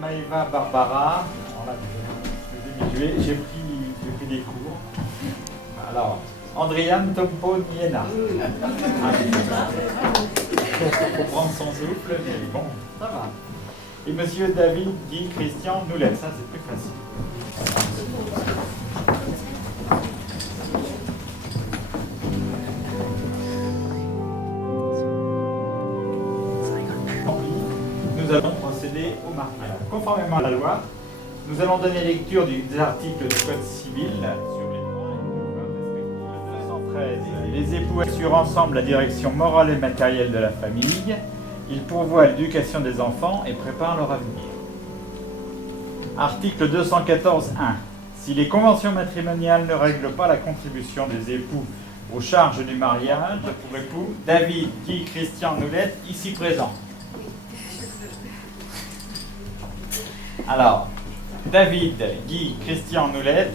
Maëva Barbara. J'ai pris des cours. Alors, Andriane Tompo Niena. Faut prendre son souffle, mais bon, ça va. Et monsieur David Guy Christian Noulet, ça c'est plus facile. Nous allons procéder au mariage. Conformément à la loi, nous allons donner lecture des articles du Code civil sur les droits et devoirs respectifs. 213. Les époux assurent ensemble la direction morale et matérielle de la famille. Ils pourvoient l'éducation des enfants et préparent leur avenir. Article 214.1. Si les conventions matrimoniales ne règlent pas la contribution des époux aux charges du mariage, pour époux David Guy Christian Noulet, ici présent. Alors, David Guy Christian Noulet,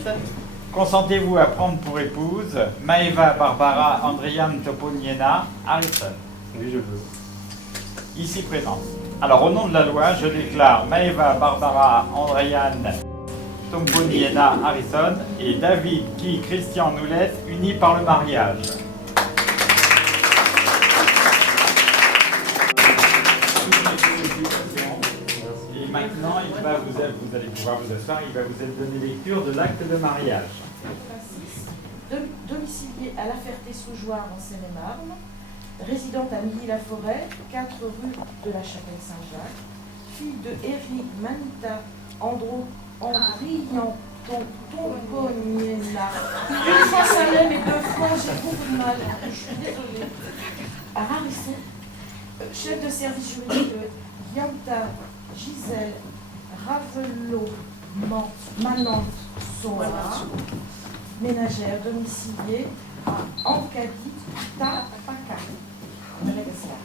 consentez-vous à prendre pour épouse Maëva Barbara Andriane Toponiena Harrison? Oui, je veux. Ici présent. Alors, au nom de la loi, je déclare Maëva Barbara Andriane Toponiena Harrison et David Guy Christian Noulet unis par le mariage. Et maintenant, vous allez pouvoir vous asseoir, il va vous être donné lecture de l'acte de mariage. Domicilié à La Ferté-sous-Jouarre en Seine-et-Marne, résidente à Milly-la-Forêt, 4 rue de la Chapelle-Saint-Jacques, fille de Éric Manita Andrian Tomponiena. Une fois Salem et 2 fois, j'ai beaucoup de mal, je suis désolée. À Harrison, chef de service juridique de Yanta Gisèle Ravelot Manante Soa, ménagère domiciliée à Ancadit Tapaka, Madagascar.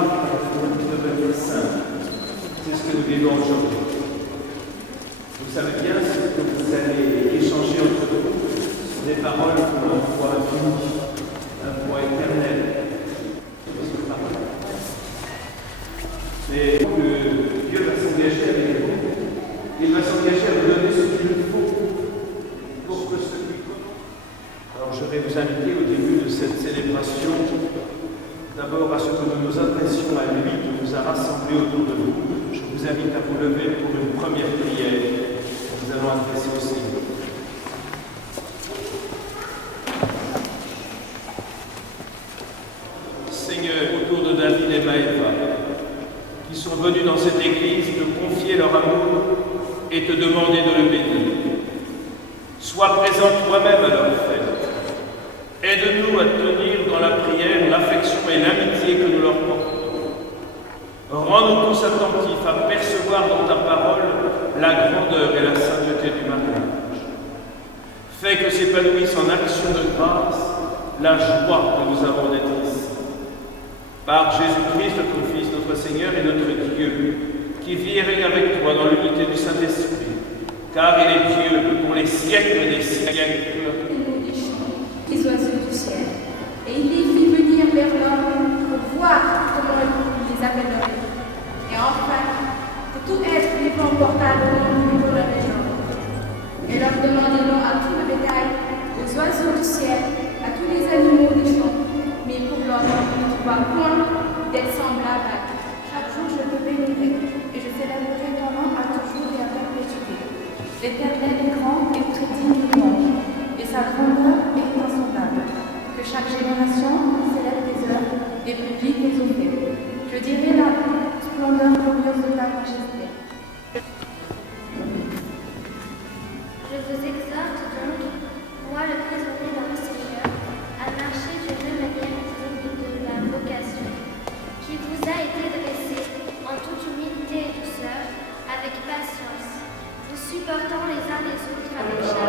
miracle de devenir saint. C'est ce que nous vivons aujourd'hui. Vous savez bien ce que vous allez échanger entre vous, des paroles pour un foi unique, un foi éternel. Mais que Dieu va s'engager avec vous, il va s'engager à vous donner ce qu'il faut pour que ce qui compte. Alors je vais vous inviter au début de cette célébration, d'abord à ce que nous nous adressions à lui qui nous a rassemblés autour de vous. Je vous invite à vous lever pour une première prière que nous allons adresser au Seigneur. Seigneur, autour de David et Maëva, qui sont venus dans cette église te confier leur amour et te demander de le bénir. Sois présent toi-même à leur fête. Aide-nous à tenir dans la prière l'affection et l'amitié que nous leur portons. Rends-nous tous attentifs à percevoir dans ta parole la grandeur et la sainteté du mariage. Fais que s'épanouisse en action de grâce la joie que nous avons d'être ici. Par Jésus-Christ, ton Fils, notre Seigneur et notre Dieu, qui vit et règne avec toi dans l'unité du Saint-Esprit, car il est Dieu pour les siècles des siècles. Les oiseaux du ciel, et il les fit venir vers l'homme pour voir comment il les appellerait. Et enfin, que tout être vivant porta le nom de leur maison. Et leur demandez-nous à tout le bétail, aux oiseaux du ciel, à tous les animaux des champs, mais pour l'homme, il ne trouva point d'être semblable à lui. Chaque jour je te bénirai, et je célébrerai ton nom à toujours et à perpétuité. L'Éternel est grand et très digne de louange, et sa grandeur est insemblable. Que chaque génération célèbre tes œuvres et publie tes offres. Je dirai la splendeur glorieuse de ta majesté. Je vous exhorte donc, moi le prisonnier dans le Seigneur, à marcher d'une manière digne de la vocation qui vous a été dressée en toute humilité et douceur, avec patience, vous supportant les uns les autres avec charité.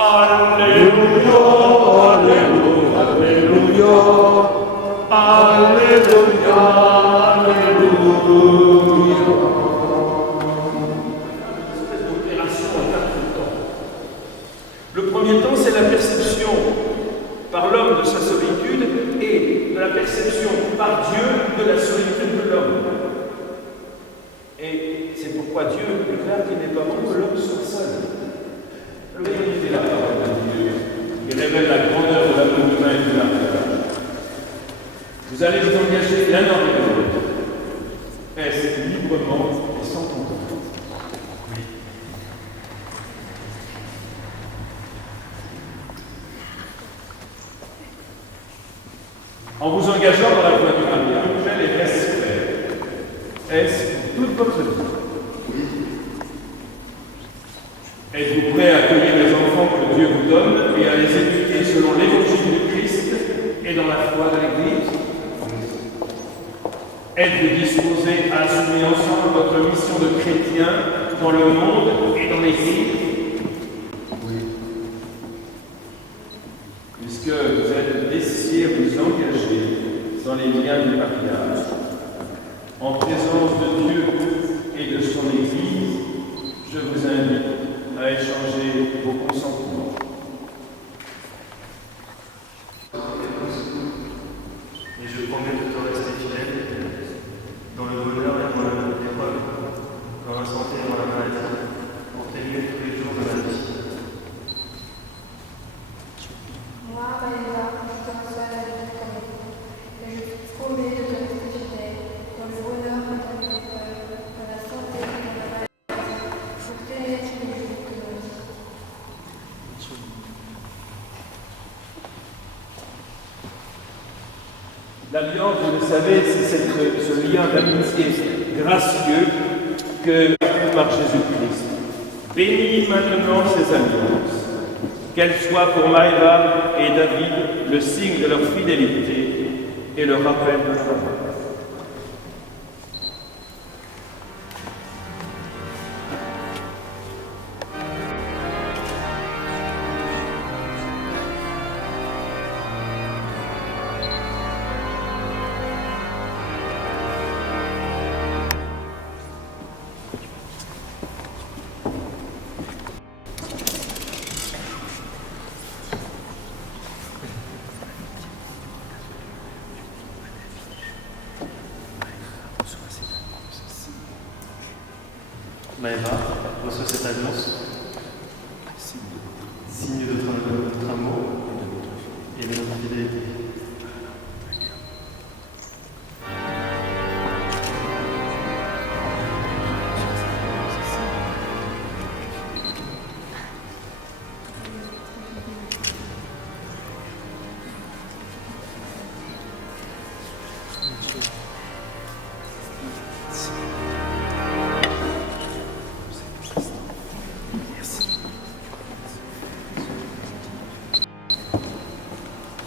Alléluia, Alléluia, Alléluia, Alléluia, Alléluia. Le premier temps, c'est la perception par l'homme de sa solitude et la perception par Dieu de la solitude de l'homme. Et c'est pourquoi Dieu déclare qu'il n'est pas bon que l'homme soit seul. Le réalité de la parole de Dieu, il révèle la grandeur de l'amour humain et du mariage. Vous allez vous engager l'un dans l'autre. Est-ce librement et sans contrainte? Oui. En vous engageant dans la voie du mariage, les respect. Est-ce pour toute votre vie? Oui. Êtes-vous prêt à accueillir les enfants que Dieu vous donne et à les éduquer selon l'évangile du Christ et dans la foi de l'Église? Êtes-vous disposé à assumer ensemble votre mission de chrétien dans le monde et dans l'Église? Oui. Puisque vous êtes décidé à vous engager dans les liens du mariage, en présence de Dieu et de son Église, je vous invite à échanger vos consentements. Et je promets de te rester fidèle dans le bonheur et dans l'épreuve, dans la santé et dans la maladie, pour t'aimer tous les jours de ma vie. Moi, Maëva, je te reçois la vie de ton époux, et je te promets de te rester fidèle dans le bonheur et dans l'épreuve, dans la santé et dans la maladie, pour t'aimer tous les jours de ma vie. L'alliance, vous le savez, c'est ce lien d'amitié gracieux que par Jésus-Christ. Bénis maintenant ces alliances, qu'elles soient pour Maëva et David le signe de leur fidélité et le rappel de leur amour. Maëva reçoit cette annonce, signe de notre amour et de notre fidélité.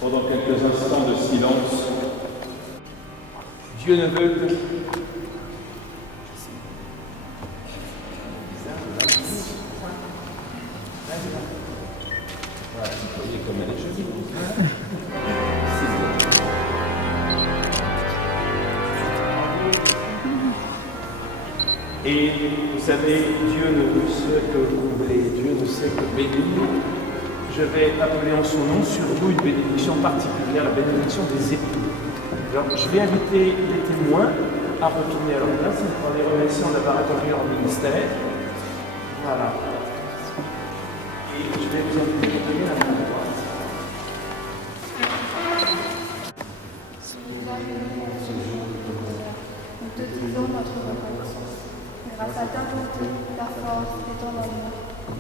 Pendant quelques instants de silence, Dieu ne veut que... Et vous savez, Dieu ne sait que combler, Dieu ne sait que bénir. Je vais appeler en son nom sur vous une bénédiction particulière, la bénédiction des époux. Alors, je vais inviter les témoins à retourner à leur place en les remerciant d'avoir accompli leur ministère. Voilà. Et je vais vous inviter à donner la main droite. Nous te disons notre reconnaissance. Grâce à ta bonté, ta force et ton amour,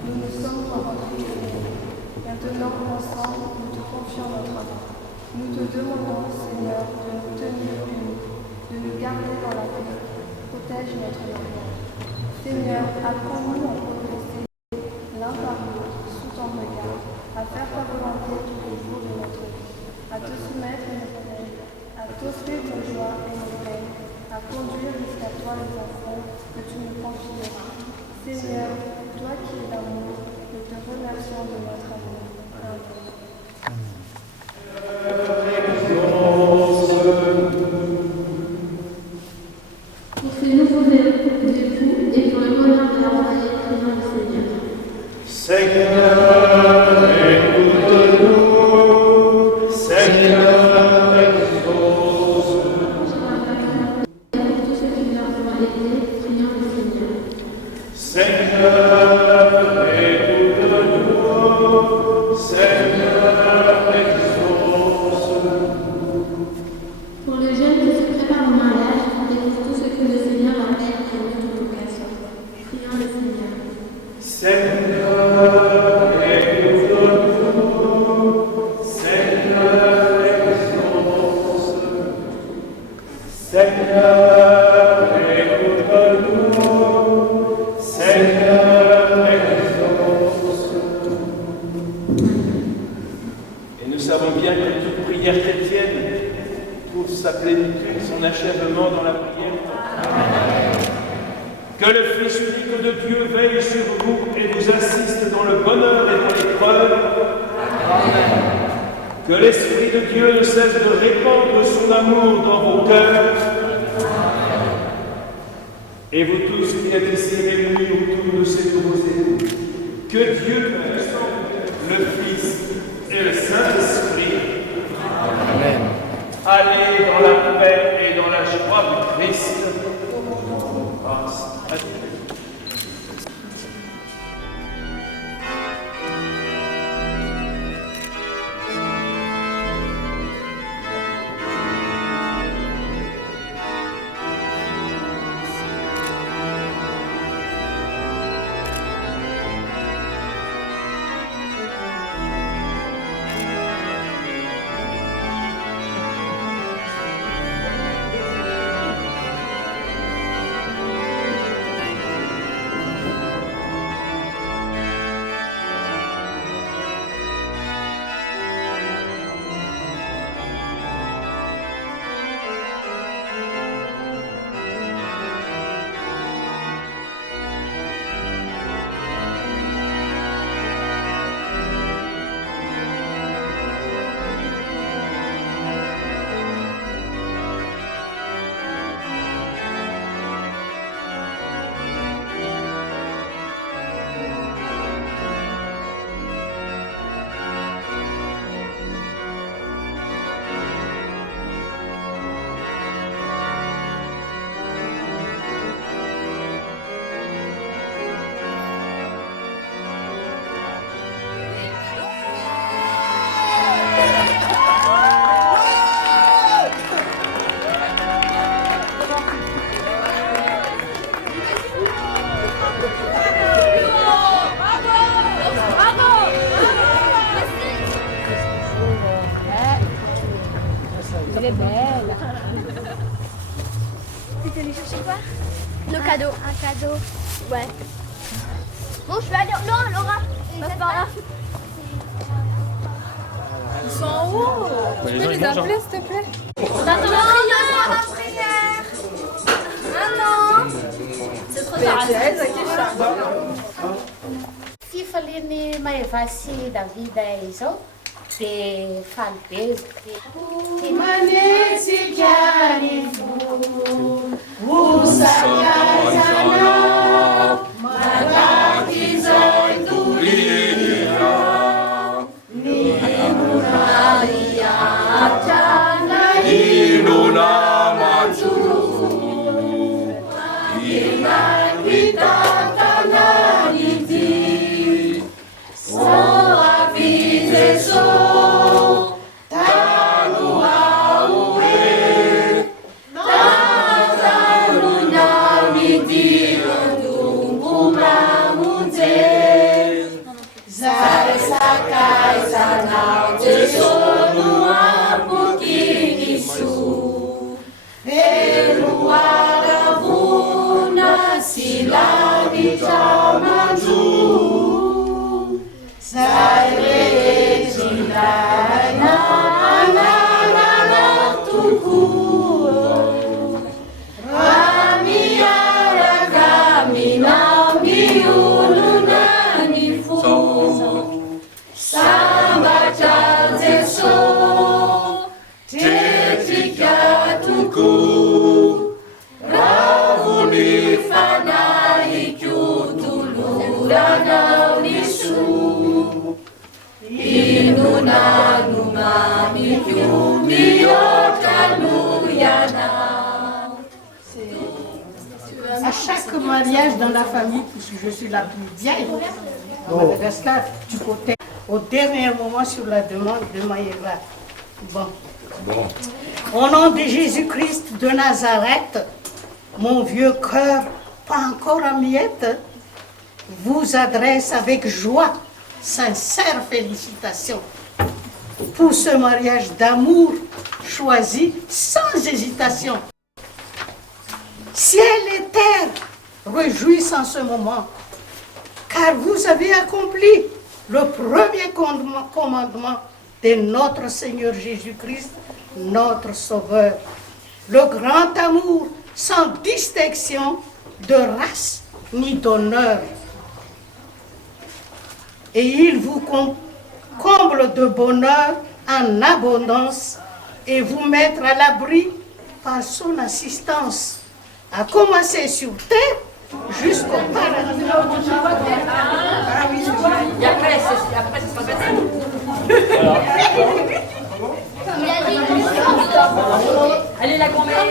nous nous sommes rendus unis. Maintenant, ensemble, nous te confions notre amour. Nous te demandons, Seigneur, de nous tenir unis, de nous garder dans la paix. Protège notre mariage. Seigneur, apprends-nous à progresser l'un par l'autre sous ton regard, à faire ta volonté tous les jours de notre vie, à te soumettre nos rêves, à t'offrir nos joies et nos peines, à conduire jusqu'à toi les enfants que tu nous confieras. Seigneur, toi qui es l'amour, nous te remercions de notre amour. Amen. Pour ces nouveaux époux et pour le bonheur de la mariée, prions le Seigneur. Seigneur, écoute-nous. Seigneur, exauce. Et pour tous ceux qui leur ont aidés, prions le Seigneur. Seigneur, écoute-nous. Seigneur, exauce. Pour les jeunes qui se préparent au mariage et pour tous ceux que le Seigneur appelle à une autre vocation, prions le Seigneur. Seigneur, écoute-nous. Seigneur, exauce. Seigneur, écoute-nous. Seigneur, exauce. Et nous savons bien que toute prière chrétienne trouve sa plénitude, son achèvement dans la prière. Que le Fils unique de Dieu veille sur vous et vous assiste dans le bonheur et dans l'épreuve. Que l'Esprit de Dieu ne cesse de répandre son amour dans vos cœurs. Et vous tous qui êtes ici réunis autour de ces nouveaux époux, que Dieu Père, le Fils et le Saint-Esprit allez dans la paix et dans la joie du Christ. Grâce à Dieu. est belle. Tu allé chercher quoi? Le cadeau. Un cadeau. Ouais. Bon, je vais aller. Non, Laura. Passe par là. Ils sont en haut. Tu peux les appeler, s'il te plaît? Non, la prière. Non. C'est trop tard. Fifaliny mahevatsy Davida izao dia faly be izy. Manetsika ny fosakaizana manakizay toria ny moraria tana Inona majo inanitantana ity so avizeso tano aoe tazanona midirodongo mamonje zay sakaizana jesono ambokiniso eloaravona silamitra manjo zay rehetrindana ananana tokoa raha miaraka minamiolona ny fo sambatra jeso tetrika tokoa raha vony fanahikotoloranao ny soa inona no mamiko mihotrano ianao. À chaque mariage dans la famille, puisque je suis la plus vieille à Madagascar, du côté, au dernier moment sur la demande de Maïla. Bon. Au nom de Jésus-Christ de Nazareth, mon vieux cœur, pas encore à miette, vous adresse avec joie, sincère félicitations pour ce mariage d'amour choisi sans hésitation. Ciel et terre réjouissent en ce moment, car vous avez accompli le premier commandement de notre Seigneur Jésus-Christ, notre Sauveur. Le grand amour sans distinction de race ni d'honneur. Et il vous comble de bonheur en abondance et vous mettre à l'abri par son assistance, à commencer sur terre jusqu'au paradis. Et après, c'est pas facile. Il a dit Allez, la grand-mère.